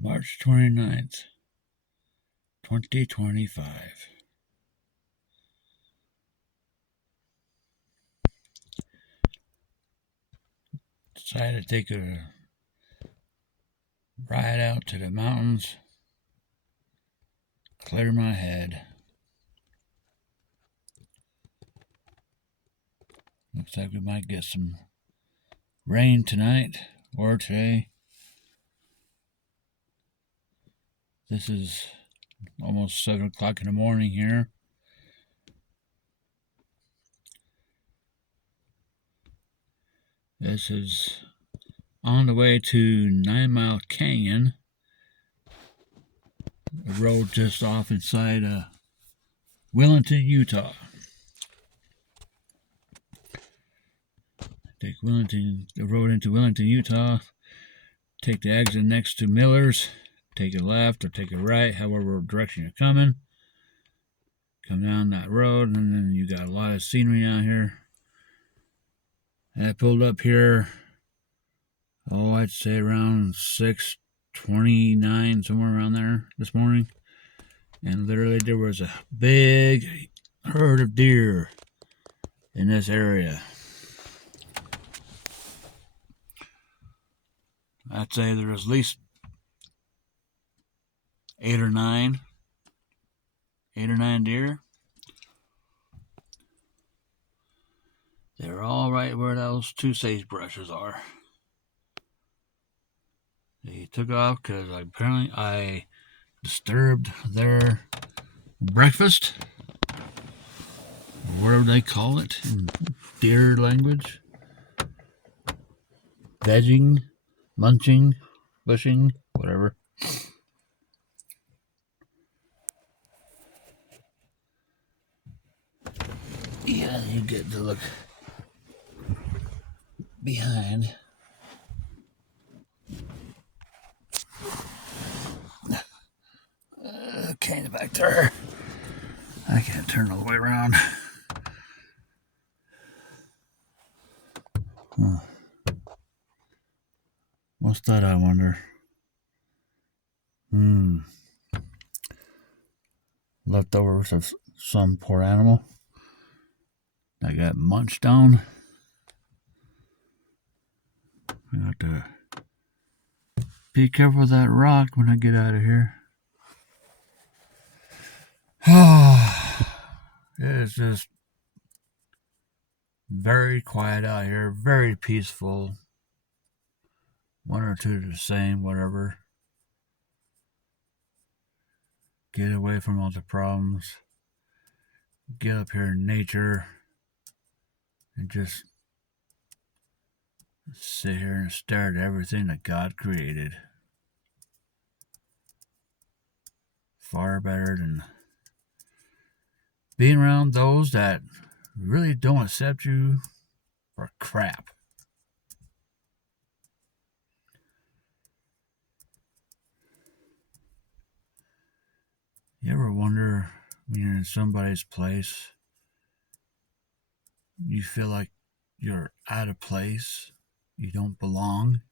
March 29th, 2025. Decided to take a ride out to the mountains, clear my head. Looks like we might get some rain tonight or today. This is almost 7 o'clock in the morning here. This is on the way to 9 Mile Canyon, a road just off inside Willington, Utah. Take the road into Willington, Utah. Take the exit next to Miller's. Take a left or take a right, however direction you're coming. Come down that road, and then you got a lot of scenery out here. And I pulled up here, I'd say around 6:29, somewhere around there this morning. And literally there was a big herd of deer in this area. I'd say there was at least 8 or 9 deer. They're all right where those 2 sagebrushes are. They took off because apparently I disturbed their breakfast, or whatever they call it in deer language. Vegging, munching, bushing, whatever. Yeah, you get to look behind. Okay, back there. I can't turn all the way around. What's that, I wonder? Leftovers of some poor animal that got munched on. I have to be careful with that rock when I get out of here. It's just very quiet out here, very peaceful. 1 or 2 the same, whatever. Get away from all the problems. Get up here in nature and just sit here and stare at everything that God created. Far better than being around those that really don't accept you for crap. You ever wonder when you're in somebody's place, you feel like you're out of place, you don't belong,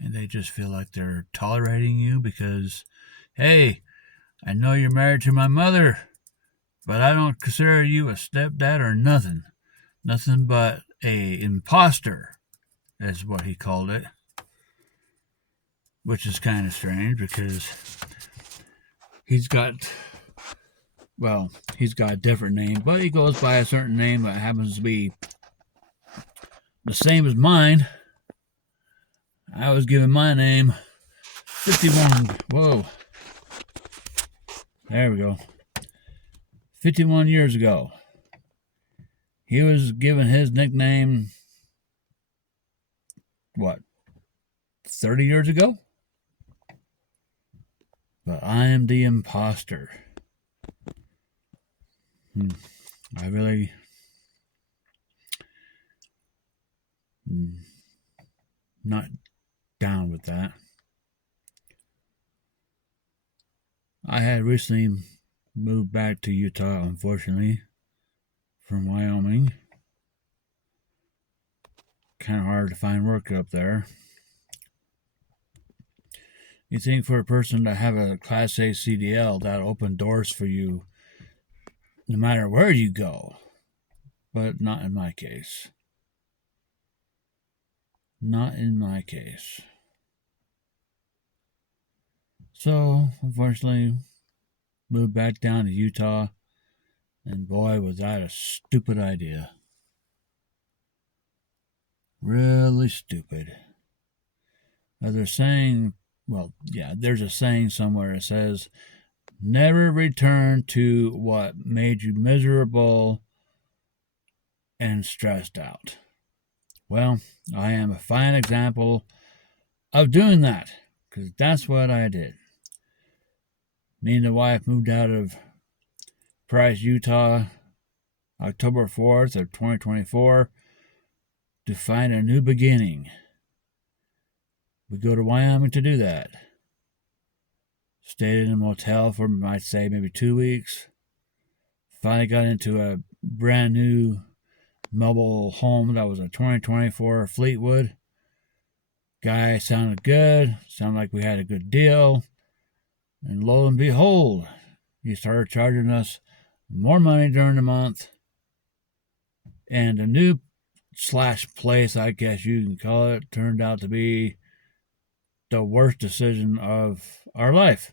and they just feel like they're tolerating you because, hey, I know you're married to my mother, but I don't consider you a stepdad or nothing. Nothing but a imposter, is what he called it. Which is kind of strange because he's got a different name, but he goes by a certain name that happens to be the same as mine. I was given my name 51. Whoa. There we go. 51 years ago. He was given his nickname, 30 years ago? But I am the imposter. I really not down with that. I had recently moved back to Utah, unfortunately, from Wyoming. Kind of hard to find work up there. You think for a person to have a Class A CDL, that'll open doors for you no matter where you go. But not in my case. Not in my case. So, unfortunately, moved back down to Utah. And boy, was that a stupid idea. Really stupid. They're saying, well, yeah, there's a saying somewhere that says, never return to what made you miserable and stressed out. Well, I am a fine example of doing that, because that's what I did. Me and the wife moved out of Price, Utah, October 4th of 2024 to find a new beginning. We go to Wyoming to do that. Stayed in a motel for, I'd say, maybe 2 weeks. Finally got into a brand new mobile home that was a 2024 Fleetwood. Guy sounded good. Sounded like we had a good deal. And lo and behold, he started charging us more money during the month. And the new / place, I guess you can call it, turned out to be the worst decision of our life.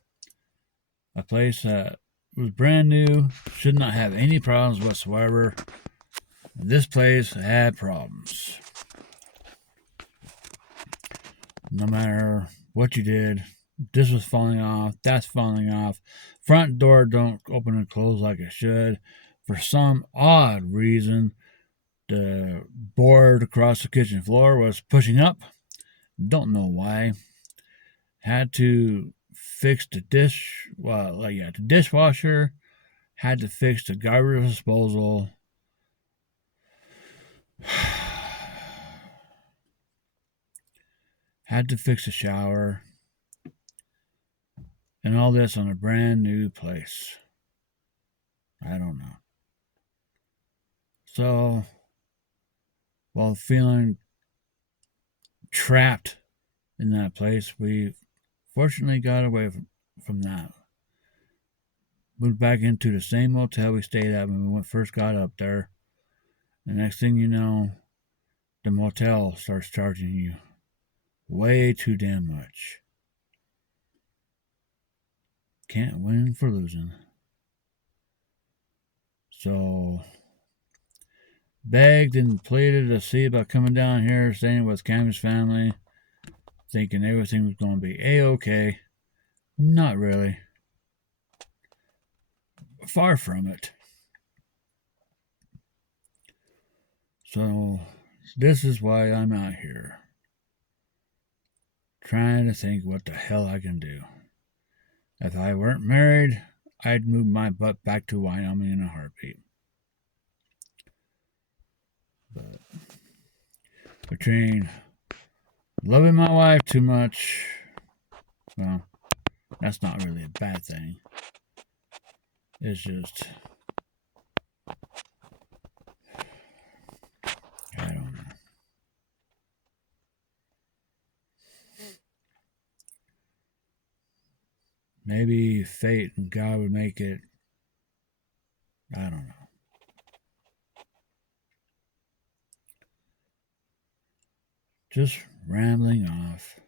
A place that was brand new, should not have any problems whatsoever. This place had problems. No matter what you did, this was falling off, that's falling off. Front door don't open and close like it should. For some odd reason, the board across the kitchen floor was pushing up. Don't know why. Had to fix the the dishwasher. Had to fix the garbage disposal. Had to fix the shower. And all this on a brand new place. I don't know. So, while feeling trapped in that place, we fortunately got away from that. Moved back into the same motel we stayed at when we first got up there. The next thing you know, the motel starts charging you way too damn much. Can't win for losing. So, begged and pleaded to see about coming down here, staying with Cam's family, thinking everything was going to be A-okay. Not really. Far from it. So, this is why I'm out here. Trying to think what the hell I can do. If I weren't married, I'd move my butt back to Wyoming in a heartbeat. But between loving my wife too much, well, that's not really a bad thing. It's just, I don't know. Maybe fate and God would make it. I don't know. Just rambling off.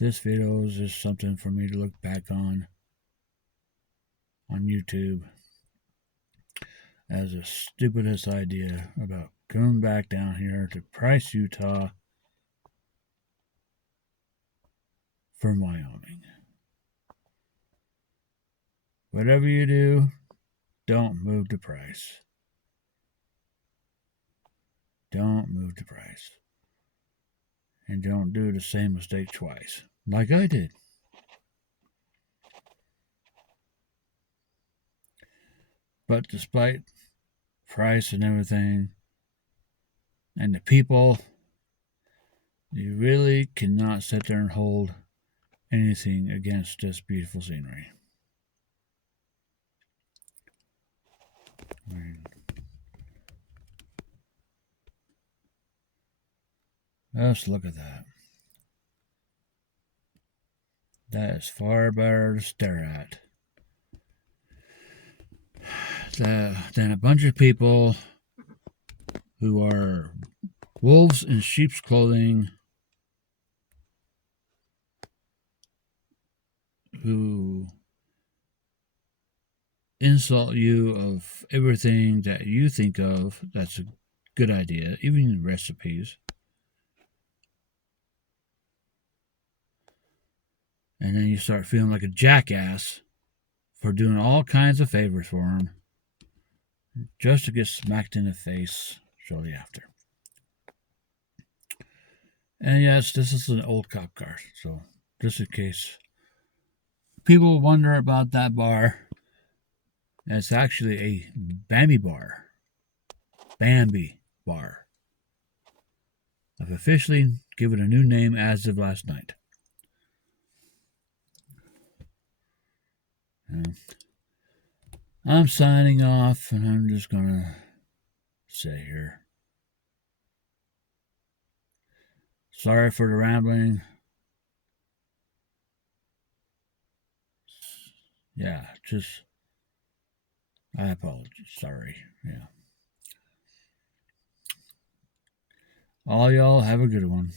This video is just something for me to look back on YouTube as the stupidest idea about coming back down here to Price, Utah from Wyoming. Whatever you do, don't move to Price. Don't move to Price. And don't do the same mistake twice, like I did. But despite price and everything, and the people, you really cannot sit there and hold anything against this beautiful scenery. Just look at that. That is far better to stare at than a bunch of people who are wolves in sheep's clothing, who insult you of everything that you think of that's a good idea, even recipes. And then you start feeling like a jackass for doing all kinds of favors for them just to get smacked in the face shortly after. And yes, this is an old cop car, so just in case people wonder about that bar, it's actually a Bambi bar. Bambi bar. I've officially given it a new name as of last night. I'm signing off, and I'm just gonna say here. Sorry for the rambling. Yeah, just I apologize. Sorry. Yeah. All y'all have a good one.